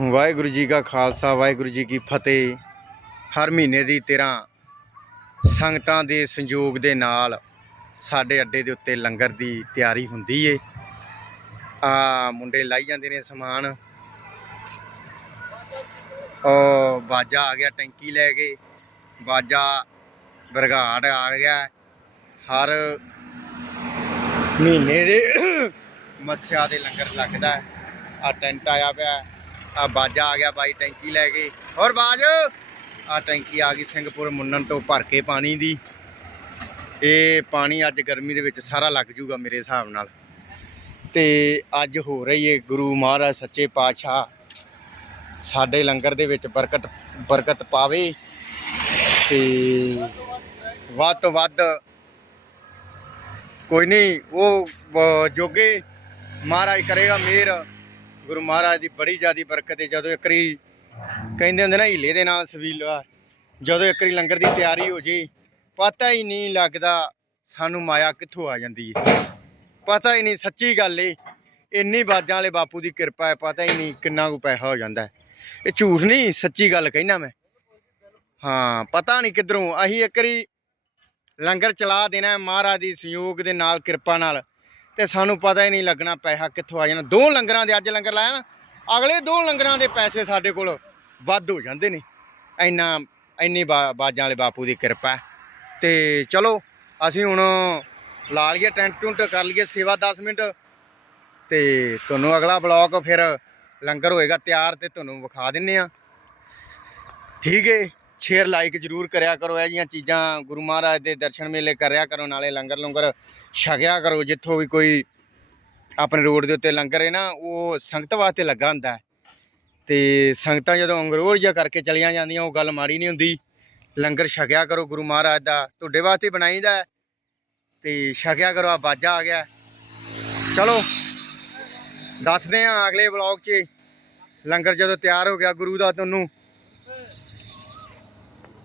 ਵਾਹਿਗੁਰੂ ਜੀ ਕਾ ਖਾਲਸਾ, ਵਾਹਿਗੁਰੂ ਜੀ ਕੀ ਫਤਿਹ। ਹਰ ਮਹੀਨੇ ਦੀ ਤਰ੍ਹਾਂ ਸੰਗਤਾਂ ਦੇ ਸੰਯੋਗ ਦੇ ਨਾਲ ਸਾਡੇ ਅੱਡੇ ਦੇ ਉੱਤੇ ਲੰਗਰ ਦੀ ਤਿਆਰੀ ਹੁੰਦੀ ਏ। ਆ ਮੁੰਡੇ ਲਾਈ ਜਾਂਦੇ ਨੇ ਸਮਾਨ। ਉਹ ਬਾਜਾ ਆ ਗਿਆ, ਟੈਂਕੀ ਲੈ ਕੇ। ਬਾਜਾ ਬਰਗਾੜ ਆ ਗਿਆ। ਹਰ ਮਹੀਨੇ ਦੇ ਮੱਛਿਆ ਦੇ ਲੰਗਰ ਲੱਗਦਾ। ਆ ਟੈਂਟ ਆਇਆ ਪਿਆ। ਆ ਬਾਜਾ ਆ ਗਿਆ ਬਾਈ ਟੈਂਕੀ ਲੈ ਕੇ। ਹੋਰ ਬਾਜ। ਆ ਟੈਂਕੀ ਆ ਗਈ ਸਿੰਘਪੁਰ ਮੁੰਨਣ ਤੋਂ ਭਰ ਕੇ ਪਾਣੀ ਦੀ। ਇਹ ਪਾਣੀ ਅੱਜ ਗਰਮੀ ਦੇ ਵਿੱਚ ਸਾਰਾ ਲੱਗ ਜੂਗਾ ਮੇਰੇ ਹਿਸਾਬ ਨਾਲ। ਤੇ ਅੱਜ ਹੋ ਰਹੀ ਏ ਗੁਰੂ ਮਹਾਰਾਜ ਸੱਚੇ ਪਾਤਸ਼ਾਹ। ਸਾਡੇ ਲੰਗਰ ਦੇ ਵਿੱਚ ਬਰਕਤ ਬਰਕਤ ਪਾਵੇ। ਤੇ ਵੱਧ ਤੋਂ ਵੱਧ ਕੋਈ ਨਹੀਂ, ਉਹ ਜੋਗੇ ਮਹਾਰਾਜ ਕਰੇਗਾ ਮਿਹਰ ਗੁਰੂ ਮਹਾਰਾਜ ਦੀ ਬੜੀ ਜ਼ਿਆਦੀ ਬਰਕਤ ਹੈ। ਜਦੋਂ ਇੱਕਰੀ ਕਹਿੰਦੇ ਹੁੰਦੇ ਨਾ, ਹੀਲੇ ਦੇ ਨਾਲ ਸਵੀਲਾ ਜਦੋਂ ਇੱਕਰੀ ਲੰਗਰ ਦੀ ਤਿਆਰੀ ਹੋ ਜੇ, ਪਤਾ ਹੀ ਨਹੀਂ ਲੱਗਦਾ ਸਾਨੂੰ ਮਾਇਆ ਕਿੱਥੋਂ ਆ ਜਾਂਦੀ ਹੈ। ਪਤਾ ਹੀ ਨਹੀਂ, ਸੱਚੀ ਗੱਲ ਏ, ਇੰਨੀ ਬਾਜਾਂ ਵਾਲੇ ਬਾਪੂ ਦੀ ਕਿਰਪਾ ਹੈ, ਪਤਾ ਹੀ ਨਹੀਂ ਕਿੰਨਾ ਕੁ ਪੈਸਾ ਹੋ ਜਾਂਦਾ ਇਹ ਝੂਠ ਨਹੀਂ, ਸੱਚੀ ਗੱਲ ਕਹਿਣਾ ਮੈਂ। ਹਾਂ, ਪਤਾ ਨਹੀਂ ਕਿੱਧਰੋਂ, ਅਸੀਂ ਇੱਕਰੀ ਲੰਗਰ ਚਲਾ ਦੇਣਾ ਮਹਾਰਾਜ ਦੀ ਸੰਯੋਗ ਦੇ ਨਾਲ, ਕਿਰਪਾ ਨਾਲ। ਤੇ ਸਾਨੂੰ ਪਤਾ ਹੀ ਨਹੀਂ ਲੱਗਣਾ ਪੈਸਾ ਕਿੱਥੋਂ ਆ ਜਾਣਾ। ਦੋ ਲੰਗਰਾਂ ਦੇ ਅੱਜ ਲੰਗਰ ਲਾਇਆ ਨਾ, ਅਗਲੇ ਦੋ ਲੰਗਰਾਂ ਦੇ ਪੈਸੇ ਸਾਡੇ ਕੋਲ ਵੱਧ ਹੋ ਜਾਂਦੇ ਨੇ। ਇੰਨਾ, ਇੰਨੀ ਬਾਜਾਂ ਵਾਲੇ ਬਾਪੂ ਦੀ ਕਿਰਪਾ ਹੈ। ਤੇ ਚਲੋ, ਅਸੀਂ ਹੁਣ ਲਾ ਲਈਏ ਟੈਂਟ ਟੁੰਟ, ਕਰ ਲਈਏ ਸੇਵਾ 10 ਮਿੰਟ। ਤੇ ਤੁਹਾਨੂੰ ਅਗਲਾ ਬਲੌਗ ਫਿਰ ਲੰਗਰ ਹੋਏਗਾ ਤਿਆਰ ਤੇ ਤੁਹਾਨੂੰ ਵਿਖਾ ਦਿੰਨੇ ਆ। ਠੀਕ ਹੈ ਸ਼ੇਅਰ, ਲਾਈਕ ਜਰੂਰ ਕਰਿਆ ਕਰੋ। ਇਹ ਜੀਆਂ ਚੀਜ਼ਾਂ ਗੁਰੂ ਮਹਾਰਾਜ ਦੇ ਦਰਸ਼ਨ ਮੇਲੇ ਕਰਿਆ ਕਰੋ, ਨਾਲੇ ਲੰਗਰ ਲੰਗਰ ਛਕਿਆ ਕਰੋ, ਜਿੱਥੋਂ ਵੀ ਕੋਈ ਆਪਣੇ ਰੋਡ ਦੇ ਉੱਤੇ ਲੰਗਰ ਹੈ ਨਾ, ਉਹ ਸੰਗਤ ਵਾਸਤੇ ਲੱਗਾ ਹੁੰਦਾ ਹੈ। ਤੇ ਸੰਗਤਾਂ ਜਦੋਂ ਅੰਗਰੋੜ ਜਿਹਾ ਕਰਕੇ ਚਲੀਆਂ ਜਾਂਦੀਆਂ, ਉਹ ਗੱਲ ਮਾੜੀ ਨਹੀਂ ਹੁੰਦੀ ਲੰਗਰ ਛਕਿਆ ਕਰੋ, ਗੁਰੂ ਮਹਾਰਾਜ ਦਾ, ਤੁਹਾਡੇ ਵਾਸਤੇ ਬਣਾਈਦਾ ਹੈ। ਤੇ ਛਕਿਆ ਕਰੋ ਆ ਬਾਜਾ ਆ ਗਿਆ ਚਲੋ, ਦੱਸਦੇ ਆ ਅਗਲੇ ਵਲੌਗ 'ਚ, ਲੰਗਰ ਜਦੋਂ ਤਿਆਰ ਹੋ ਗਿਆ ਗੁਰੂ ਦਾ, ਤੁਹਾਨੂੰ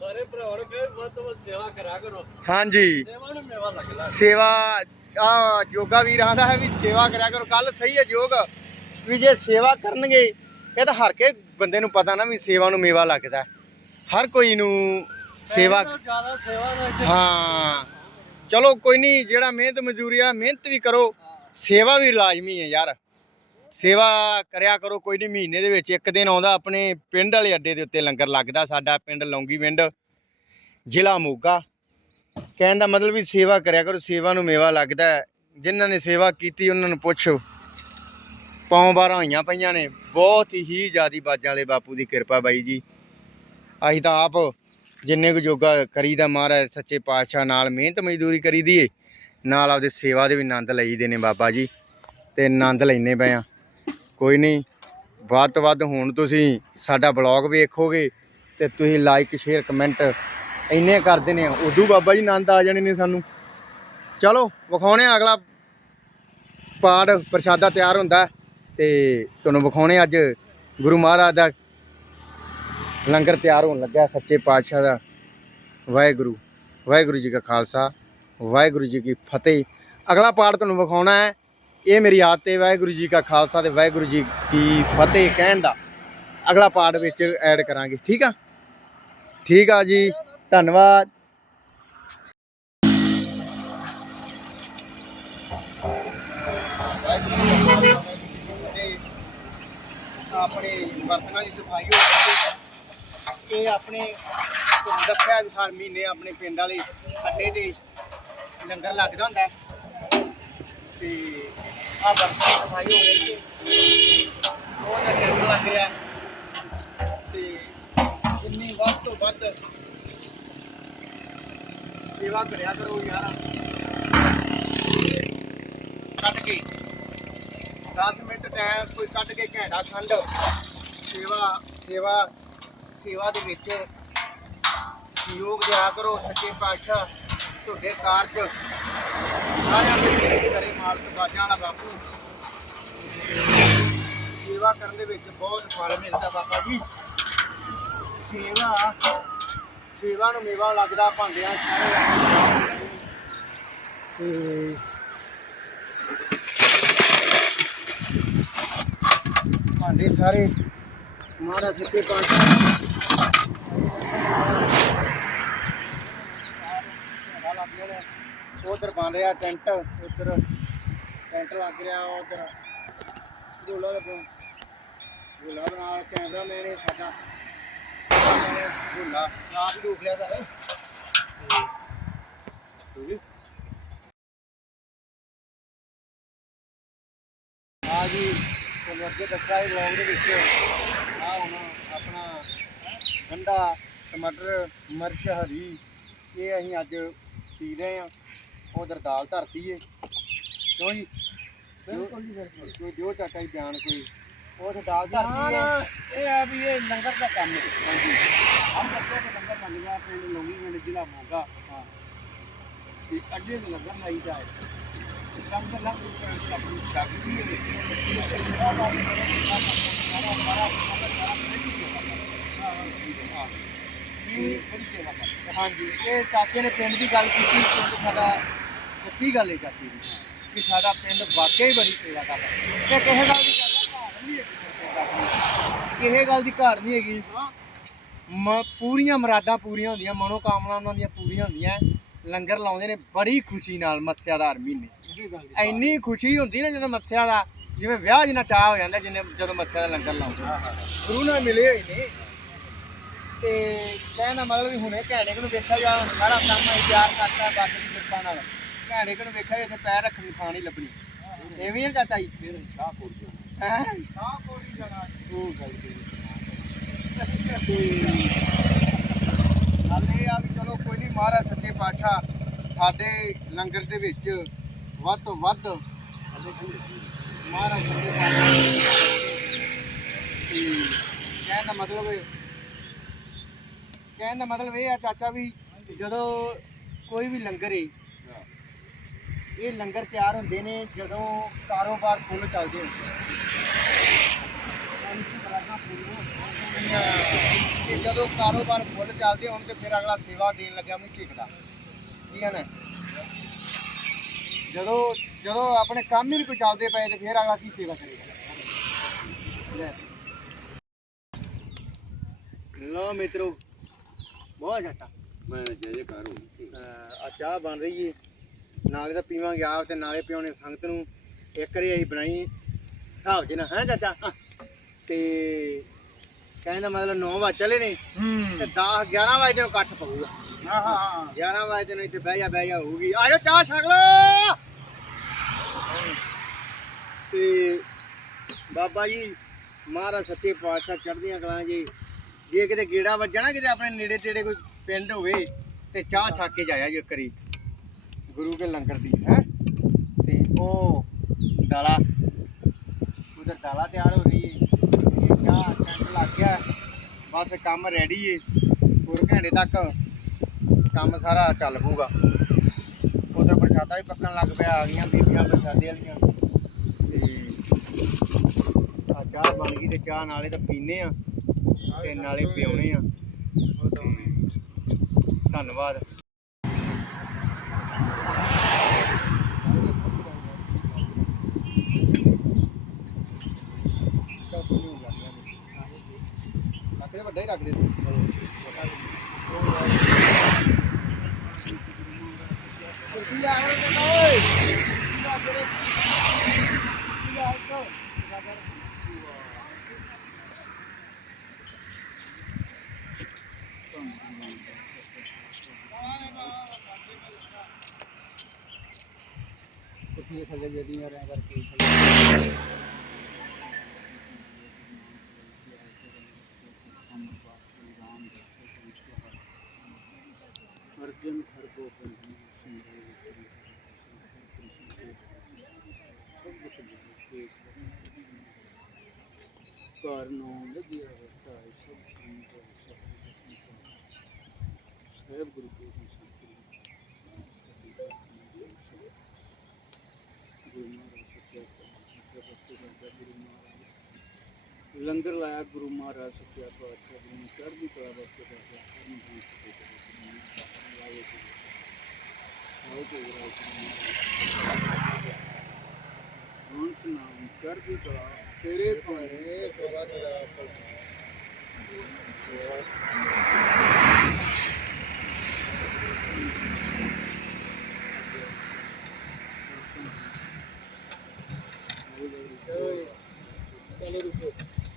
ਸਾਰੇ ਭਰਾਵਾਂ ਨੂੰ ਕਹੇ ਵੱਧ ਤੋਂ ਵੱਧ ਸੇਵਾ ਕਰਾ ਕਰੋ। ਹਾਂਜੀ। ਸੇਵਾ ਨੂੰ ਮੇਵਾ ਲੱਗਦਾ। ਸੇਵਾ ਆ ਜੋਗਾ ਵੀਰ ਆਂਦਾ ਹੈ ਵੀ ਸੇਵਾ ਕਰਿਆ ਕਰੋ। ਕੱਲ ਸਹੀ ਹੈ ਜੋਗ ਵੀ ਜੇ ਸੇਵਾ ਕਰਨਗੇ ਇਹ ਤਾਂ ਹਰ ਕੇ ਬੰਦੇ ਨੂੰ ਪਤਾ ਨਾ ਵੀ ਸੇਵਾ ਨੂੰ ਮੇਵਾ ਲੱਗਦਾ। ਹਰ ਕੋਈ ਨੂੰ ਸੇਵਾ ਜ਼ਿਆਦਾ ਸੇਵਾ ਨਾਲ ਇੱਥੇ ਹਾਂ। ਚਲੋ ਕੋਈ ਨਹੀਂ ਜਿਹੜਾ ਮਿਹਨਤ ਮਜ਼ਦੂਰੀ ਆ ਮਿਹਨਤ ਵੀ ਕਰੋ। ਸੇਵਾ ਵੀ ਲਾਜ਼ਮੀ ਹੈ ਯਾਰ। ਸੇਵਾ ਕਰਿਆ ਕਰੋ ਕੋਈ ਨਹੀਂ ਮਹੀਨੇ ਦੇ ਵਿੱਚ ਇੱਕ ਦਿਨ ਆਉਂਦਾ ਆਪਣੇ ਪਿੰਡ ਵਾਲੇ ਅੱਡੇ ਦੇ ਉੱਤੇ ਲੰਗਰ ਲੱਗਦਾ ਸਾਡਾ ਪਿੰਡ ਲੌਂਗੀ ਪਿੰਡ। ਜ਼ਿਲ੍ਹਾ ਮੋਗਾ। ਕਹਿਣ ਦਾ ਮਤਲਬ ਵੀ ਸੇਵਾ ਕਰਿਆ ਕਰੋ, ਸੇਵਾ ਨੂੰ ਮੇਵਾ ਲੱਗਦਾ ਹੈ। ਜਿਨ੍ਹਾਂ ਨੇ ਸੇਵਾ ਕੀਤੀ, ਉਹਨਾਂ ਨੂੰ ਪੁੱਛੋ। ਪੌਂ ਬਾਰਾਂ ਹੋਈਆਂ ਪਈਆਂ ਨੇ। ਬਹੁਤ ਹੀ ਜ਼ਿਆਦੀ ਬਾਜਾਂ ਵਾਲੇ ਬਾਪੂ ਦੀ ਕਿਰਪਾ ਬਾਈ ਜੀ। ਅਸੀਂ ਤਾਂ ਆਪ ਜਿੰਨੇ ਕੁ ਜੋਗਾ ਕਰੀਦਾ ਮਹਾਰਾਜ, ਸੱਚੇ ਪਾਤਸ਼ਾਹ ਨਾਲ ਮਿਹਨਤ ਮਜ਼ਦੂਰੀ ਕਰੀ ਦੀਏ ਨਾਲ ਆਪਦੇ ਸੇਵਾ ਦੇ ਵੀ ਆਨੰਦ ਲਈਦੇ ਨੇ ਬਾਬਾ ਜੀ। ਤੇ ਆਨੰਦ ਲੈਨੇ ਪਏ ਆ। ਕੋਈ ਨਹੀਂ, ਵੱਧ ਤੋਂ ਵੱਧ ਹੁਣ ਤੁਸੀਂ ਸਾਡਾ ਬਲੌਗ ਵੇਖੋਗੇ ਤੇ ਤੁਸੀਂ ਲਾਈਕ ਸ਼ੇਅਰ ਕਮੈਂਟ ਇੰਨੇ ਕਰਦੇ ਨੇ ਉਦੋਂ ਬਾਬਾ ਜੀ ਆਨੰਦ ਆ ਜਾਣੇ ਨੇ ਸਾਨੂੰ। ਚਲੋ, ਵਿਖਾਉਣੇ ਆ ਅਗਲਾ ਪਾਠ, ਪ੍ਰਸ਼ਾਦਾ ਤਿਆਰ ਹੁੰਦਾ ਹੈ ਤੇ ਤੁਹਾਨੂੰ ਵਿਖਾਉਣੇ ਅੱਜ ਗੁਰੂ ਮਹਾਰਾਜ ਦਾ ਲੰਗਰ ਤਿਆਰ ਹੋਣ ਲੱਗਾ ਸੱਚੇ ਪਾਤਸ਼ਾਹ ਦਾ। ਵਾਹਿਗੁਰੂ ਵਾਹਿਗੁਰੂ ਜੀ ਕਾ ਖਾਲਸਾ, ਵਾਹਿਗੁਰੂ ਜੀ ਕੀ ਫਤਿਹ। ਅਗਲਾ ਪਾਠ ਤੁਹਾਨੂੰ ਵਿਖਾਉਣਾ ਹੈ, ਇਹ ਮੇਰੀ ਆਦਤ ਹੈ ਵਾਹਿਗੁਰੂ ਜੀ ਕਾ ਖਾਲਸਾ ਤੇ ਵਾਹਿਗੁਰੂ ਜੀ ਕੀ ਫਤਿਹ ਕਹਿਣ ਦਾ। ਅਗਲਾ ਪਾਠ ਵਿੱਚ ਐਡ ਕਰਾਂਗੇ, ਠੀਕ ਆ? ਠੀਕ ਆ ਜੀ। ਧੰਨਵਾਦ ਆਪਣੇ ਬਰਤਨਾਂ ਦੀ ਸਫ਼ਾਈ ਹੋ ਰਹੀ ਇਹ ਆਪਣੇ ਦੱਸਿਆ ਵੀ ਹਰ ਮਹੀਨੇ ਆਪਣੇ ਪਿੰਡ ਵਾਲੇ ਅੱਡੇ ਦੇ ਲੰਗਰ ਲੱਗਦਾ ਹੁੰਦਾ ਹੈ। ਤੇ ਆ ਬਰਤਨਾਂ ਦੀ ਸਫ਼ਾਈ ਹੋ ਰਹੀ ਹੈ ਉਹ ਦਾ ਲੱਗ ਰਿਹਾ ਹੈ। ਤੇ ਜਿੰਨੀ ਵੱਧ ਤੋਂ ਵੱਧ ਸੇਵਾ ਕਰਿਆ ਕਰੋ ਯਾਰ। ਕੱਟ ਕੇ। 10 ਮਿੰਟ ਟਾਈਮ ਕੋਈ ਕੱਢ ਕੇ ਘੰਟਾ ਖੰਡ। ਸੇਵਾ ਸੇਵਾ ਸੇਵਾ ਦੇ ਵਿੱਚ ਯੋਗ ਦਿਆ ਕਰੋ ਸੱਚੇ ਪਾਤਸ਼ਾਹ, ਤੁਹਾਡੇ ਕਾਰਜ। ਸਾਰਿਆਂ ਦੇ ਵਿੱਚ ਕਰੇ ਮਾਲਕ ਬਾਜਾਂ ਵਾਲਾ ਬਾਪੂ। ਸੇਵਾ ਕਰਨ ਦੇ ਵਿੱਚ ਬਹੁਤ ਫਲ ਮਿਲਦਾ ਬਾਬਾ ਜੀ। ਸੇਵਾ ਸੇਵਾ ਨੂੰ ਮੇਵਾ ਲੱਗਦਾ ਭਾਂਡਿਆਂ ਸਾਰੇ ਤੇ ਭਾਂਡੇ ਸਾਰੇ ਮਹਾਰਾਜ ਸੱਚੇ ਪਾਤਸ਼ਾਹ ਉਧਰ ਬਣ ਰਿਹਾ ਟੈਂਟ ਉਧਰ ਟੈਂਟ ਲੱਗ ਰਿਹਾ ਉਧਰ। ਝੂਲਾ ਲੱਗੋ ਝੂਲਾ ਬਣਾ ਕੈਮਰਾ ਮੈਨ ਸਾਡਾ ਝੂਲਾ ਆਪ ਹੀ ਰੂਪ ਲਿਆ ਤਾਂ ਆ ਜੀ ਤੁਹਾਨੂੰ ਅੱਗੇ ਦੱਸਿਆ ਸੀ ਵਲੌਗ ਦੇ ਵਿੱਚ ਆ ਹੁਣ ਆਪਣਾ ਗੰਡਾ ਟਮਾਟਰ ਮਿਰਚ ਹਰੀ ਇਹ ਅਸੀਂ ਅੱਜ ਪੀ ਰਹੇ ਆ ਉਧਰ ਦਾਲ ਧਰਤੀ ਏ ਕਿਉਂ ਜੀ ਬਿਲਕੁਲ ਜੀ ਬਿਲਕੁਲ ਕੋਈ ਦਿਓ ਚਾਚਾ ਜੀ ਬਿਆਨ ਕੋਈ ਉਹ ਤੇ ਦਾਲ ਧਰਤੀ ਇਹ ਆ ਵੀ ਇਹ ਲੰਗਰ ਦਾ ਕੰਮ ਹੈ। ਹਾਂਜੀ। ਹਮ ਦੱਸਿਆ ਕਿ ਲੰਗਰ ਮੰਗਿਆ ਪਿੰਡ ਲੋਗੀ ਪਿੰਡ ਜ਼ਿਲ੍ਹਾ ਮੋਗਾ। ਹਾਂ। ਤੇ ਅੱਡੇ ਦੇ ਲੰਗਰ ਲਾਈ ਜਾਏ ਕੰਮ ਦਾ ਲੰਗਰ ਆਪਣੀ ਸ਼ਾਗੀ ਦੀ ਹਾਂਜੀ। ਇਹ ਚਾਚੇ ਨੇ ਪਿੰਡ ਦੀ ਗੱਲ ਕੀਤੀ। ਸਾਡਾ ਸੱਚੀ ਗੱਲ ਹੈ ਚਾਚੇ ਦੀ। ਕਿ ਸਾਡਾ ਪਿੰਡ ਵਾਕਈ ਬੜੀ ਸੇਵਾ ਕਰਦਾ ਤੇ ਕਿਸੇ ਦੀ ਹੈਗੀ ਕਿਸੇ ਗੱਲ ਦੀ ਘਾਟ ਨਹੀਂ ਹੈਗੀ। ਮ ਪੂਰੀਆਂ ਮੁਰਾਦਾਂ ਪੂਰੀਆਂ ਹੁੰਦੀਆਂ ਮਨੋ ਕਾਮਨਾ ਉਹਨਾਂ ਦੀਆਂ ਪੂਰੀਆਂ ਹੁੰਦੀਆਂ। ਲੰਗਰ ਲਾਉਂਦੇ ਨੇ ਬੜੀ ਖੁਸ਼ੀ ਨਾਲ ਮੱਸਿਆਦਾਰ ਮਹੀਨੇ। ਇੰਨੀ ਖੁਸ਼ੀ ਹੁੰਦੀ ਨਾ ਜਦੋਂ ਮੱਸਿਆ ਦਾ ਜਿਵੇਂ ਵਿਆਹ ਜਿਹਾ ਚਾਹ ਹੋ ਜਾਂਦਾ ਜਿੰਨੇ ਜਦੋਂ ਮੱਸਿਆ ਦਾ ਲੰਗਰ ਲਾਉਂਦੇ। ਗੁਰੂ ਨਾਲ ਮਿਲੇ ਹੋਏ ਨੇ। ਤੇ ਕਹਿਣ ਮਤਲਬ ਵੀ ਹੁਣੇ ਘੈਂਡੇ ਨੂੰ ਵੇਖਿਆ ਜਾ ਹੁਣ ਸਾਰਾ ਕੰਮ ਅਸੀਂ ਤਿਆਰ ਕਰਤਾ ਬਾਕੀ ਦੀ ਕਿਰਪਾ ਨਾਲ। ਘੈਂਡੇ ਨੂੰ ਵੇਖਿਆ ਜੇ ਇੱਥੇ ਪੈਰ ਰੱਖਣ ਦੀ ਥਾਂ ਨਹੀਂ ਲੱਭਣੀ। ਐਵੇਂ ਹੀ। ਆ ਚਾਚਾ ਜੀ ਮੇਰੇ ਸ਼ਾਹ ਕੋਲ ਹੈਂ? ਉਹ ਗੱਲ ਤੇ ਗੱਲ ਇਹ ਆ ਵੀ ਚਲੋ ਕੋਈ ਨਹੀਂ ਮਹਾਰਾਜ ਸੱਚੇ ਪਾਤਸ਼ਾਹ ਸਾਡੇ ਲੰਗਰ ਦੇ ਵਿੱਚ ਵੱਧ ਤੋਂ ਵੱਧ ਮਹਾਰਾਜ ਸੱਚੇ ਪਾਤਸ਼ਾਹ ਕਹਿਣ ਦਾ ਮਤਲਬ ਕਹਿਣ ਦਾ ਮਤਲਬ ਇਹ ਆ ਚਾਚਾ ਵੀ ਜਦੋਂ ਕੋਈ ਵੀ ਲੰਗਰ ਏ, ਇਹ ਲੰਗਰ ਤਿਆਰ ਹੁੰਦੇ ਨੇ ਜਦੋਂ ਕਾਰੋਬਾਰ ਫੁੱਲ ਚੱਲਦੇ ਹੁੰਦੇ ਤੇ ਜਦੋਂ ਕਾਰੋਬਾਰ ਫੁੱਲ ਚੱਲਦੇ ਹੋਣ ਤੇ ਫਿਰ ਅਗਲਾ ਸੇਵਾ ਦੇਣ ਲੱਗਿਆ ਮੈਨੂੰ ਝਿਕਦਾ। ਠੀਕ ਹੈ ਨਾ? ਜਦੋਂ ਜਦੋਂ ਆਪਣੇ ਕੰਮ ਹੀ ਨਹੀਂ ਕੋਈ ਚੱਲਦੇ ਪਏ ਤੇ ਫਿਰ ਅਗਲਾ ਕੀ ਸੇਵਾ ਕਰੇਗਾ? ਲੈ। ਮਿੱਤਰੋ ਬਹੁਤ ਘਟਾ ਮੈਂ ਜੈ ਜੈ ਕਰੂ ਆ ਚਾਹ ਬਣ ਰਹੀ ਏ। ਨਾਲੇ ਤਾਂ ਪੀਵਾਂਗੇ ਆਪ ਤੇ ਨਾਲੇ ਪਿਉਣੇ ਸੰਗਤ ਨੂੰ। ਇੱਕ ਵਾਰੀ ਅਸੀਂ ਬਣਾਈ। ਹਿਸਾਬ ਚ ਨਾ ਹੈ ਚਾਚਾ? ਤੇ ਕਹਿਣ ਦਾ ਮਤਲਬ 9 ਵਜੇ ਚਲੇ ਨੇ ਤੇ 10 11 ਵਜੇ ਨੂੰ ਇਕੱਠ ਪਊਗਾ। ਹਾਂ ਹਾਂ ਹਾਂ। 11 ਵਜੇ ਨੂੰ ਇੱਥੇ ਬਹਿ ਜਾ ਬਹਿ ਜਾ ਹੋਊਗੀ। ਆਜੋ ਚਾਹ ਛਕ ਲੋ ਤੇ ਬਾਬਾ ਜੀ ਮਹਾਰਾਜ ਸੱਚੇ ਪਾਤਸ਼ਾਹ ਚੜ੍ਹਦੀਆਂ ਕਲਾਂ ਜੀ। ਜੇ ਕਿਤੇ ਗੇੜਾ ਵੱਜਾ ਨਾ ਕਿਤੇ ਆਪਣੇ ਨੇੜੇ ਤੇੜੇ ਕੋਈ ਪਿੰਡ ਹੋਵੇ ਤੇ ਚਾਹ ਛਕ ਕੇ ਜਾਇਆ ਜੀ ਕਰੀ ਗੁਰੂ ਕੇ ਲੰਗਰ ਦੀ ਹੈ? ਤੇ ਉਹ ਦਾਲਾ ਉਧਰ ਦਾਲਾ ਤਿਆਰ ਹੋ ਰਹੀ ਹੈ। ਲੱਗ ਗਿਆ। ਬਸ ਕੰਮ ਰੈਡੀ ਏ। ਹੋਰ ਘੰਟੇ ਤੱਕ ਕੰਮ ਸਾਰਾ ਚੱਲ ਪੂਗਾ ਉਧਰ ਪ੍ਰਸ਼ਾਦਾ ਵੀ ਪੱਕਣ ਲੱਗ ਪਿਆ, ਆ ਗਈਆਂ ਬੀਬੀਆਂ ਪ੍ਰਸ਼ਾਦੇ ਵਾਲੀਆਂ। ਤੇ ਆ ਚਾਹ ਬਣ ਗਈ ਤੇ ਚਾਹ ਨਾਲੇ ਤਾਂ ਪੀਨੇ ਆ। ਤੇ ਨਾਲੇ ਪਿਉਣੇ ਆ। ਧੰਨਵਾਦ। ਰੱਖ ਦੇ ਹੀ ਰੱਖ ਦੇ ਥੱਲੇ ਜਿਹੜੀਆਂ ਰਹਿ ਕਰਕੇ ਅਰਜਨ ਹਰ ਗੋਬਿੰਦ ਕਾਰਨੋਂ ਲੱਗਿਆ ਹੋਤਾ ਹੈ ਸਭ ਸੰਤ ਸਭ ਗੁਰੂ ਗੋਬਿੰਦ ਸਿੰਘ ਜੀ ਗੁਰੂ ਮਹਾਰਾਜ ਸੱਚਾ ਪਾਤਸ਼ਾਹ ਗੁਰੂ ਮਹਾਰਾਜ ਲੰਗਰ ਲਾਇਆ ਗੁਰੂ ਮਹਾਰਾਜ ਸੱਚਾ ਪਾਤਸ਼ਾਹ ਜੀ ਨੇ ਚੜ੍ਹਦੀ ਕਲਾ ਬਖਸ਼ੇ ਦਾ ਹਰ ਨੂੰ ਜੀ ਸਕੇ ਤੇ ਲਾਏ ਜੀ ਆਓ ਤੇ ਰਾਜ ਹੁਣ ਨਾਮ ਚੜ੍ਹਦੀ ਕਲਾ ਤੇਰੇ ਇਹ ਤੋਂ ਬਾਅਦ ਚਲੋ ਰੁਕੋ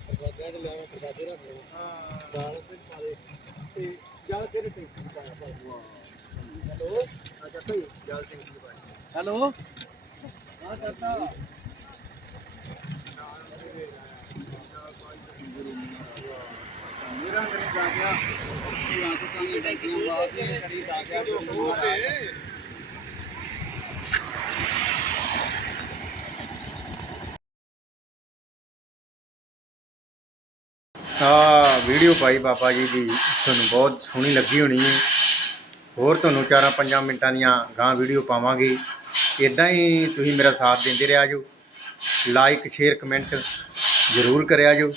ਪ੍ਰਸਾਦਿਆਂ ਦੇ ਲਿਆਵਾਂ ਪ੍ਰਸਾਦੇ ਰੱਖ ਲਓ ਹਾਂ ਦਾਲ ਤੇ ਸਾਰੇ ਤੇ ਜਾ ਕੇ ਤੇ ਹੈਲੋ ਆ ਚਾਚਾ ਜੀ ਜਲ ਸਿੰਘ ਜੀ ਹੈਲੋ। ਹਾਂ, ਚਾਚਾ। ਮੇਰਾ ਕਰੇ ਜਾ ਗਿਆ। ਤੂੰ ਤਾਂ ਟੈਂਕੀਆਂ ਬਾਅਦ ਨੇ ਕਰੀ ਜਾ ਗਿਆ ਗੁਰੂ ਮਹਾਰਾਜ ਆ ਵੀਡੀਓ ਪਾਈ ਬਾਬਾ ਜੀ ਦੀ। ਤੁਹਾਨੂੰ ਬਹੁਤ ਸੋਹਣੀ ਲੱਗੀ ਹੋਣੀ ਹੈ। ਹੋਰ ਤੁਹਾਨੂੰ ਚਾਰਾਂ ਪੰਜਾਂ ਮਿੰਟਾਂ ਦੀਆਂ ਗਾਂ ਵੀਡੀਓ ਪਾਵਾਂਗੇ। ਇਦਾਂ ਹੀ ਤੁਸੀਂ ਮੇਰਾ ਸਾਥ ਦਿੰਦੇ ਰਿਹਾ ਜੋ ਲਾਈਕ ਸ਼ੇਅਰ ਕਮੈਂਟ ਜ਼ਰੂਰ ਕਰਿਆ ਜੋ।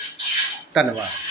ਧੰਨਵਾਦ।